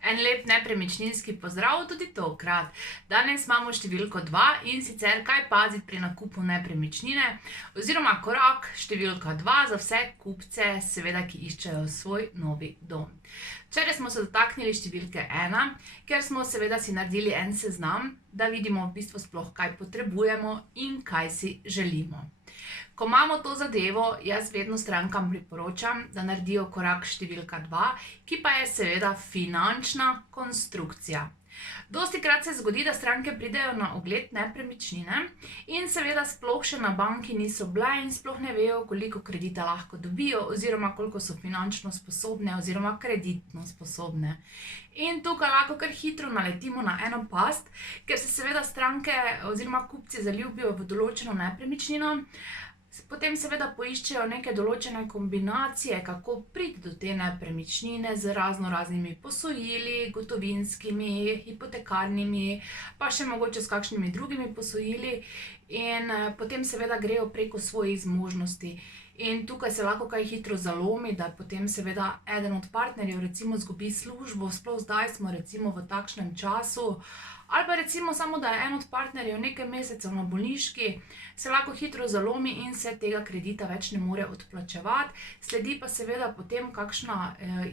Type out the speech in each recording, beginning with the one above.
En lep nepremičninski pozdrav tudi tokrat. Danes imamo številko 2 in sicer kaj paziti pri nakupu nepremičnine oziroma korak številka 2 za vse kupce, seveda, ki iščejo svoj novi dom. Včeraj smo se dotaknili številke 1, ker smo seveda si naredili en seznam, da vidimo v bistvu sploh, kaj potrebujemo in kaj si želimo. Ko imamo to zadevo, jaz vedno strankam priporočam, da naredijo korak številka 2, ki pa je seveda finančna konstrukcija. Dostikrat se zgodi, da stranke pridejo na ogled nepremičnine in seveda sploh še na banki niso bile in sploh ne vejo, koliko kredita lahko dobijo oziroma koliko so finančno sposobne oziroma kreditno sposobne. In tukaj lahko kar hitro naletimo na eno past, ker se seveda stranke oziroma kupci zaljubijo v določeno nepremičnino, potem seveda poiščejo neke določene kombinacije, kako priti do te nepremičnine z raznimi posojili, gotovinskimi, hipotekarnimi, pa še mogoče s kakšnimi drugimi posojili in potem seveda grejo preko svojih zmožnosti. In tukaj se lahko kaj hitro zalomi, da potem seveda eden od partnerjev recimo izgubi službo, sploh zdaj smo recimo v takšnem času, ali pa recimo samo, da je en od partnerjev nekaj mesecev na bolniški, se lahko hitro zalomi in se tega kredita več ne more odplačevati. Sledi pa seveda potem kakšna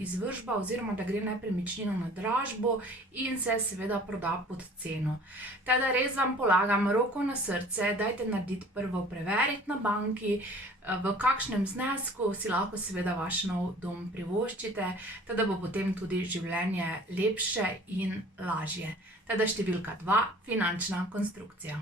izvršba oziroma, da gre nepremičnina na dražbo in se seveda proda pod ceno. Teda res vam polagam roko na srce, dajte narediti prvo preveriti na banki, v kakšnem znesku si lahko seveda vaš nov dom privoščite, teda bo potem tudi življenje lepše in lažje. Teda številka 2, finančna konstrukcija.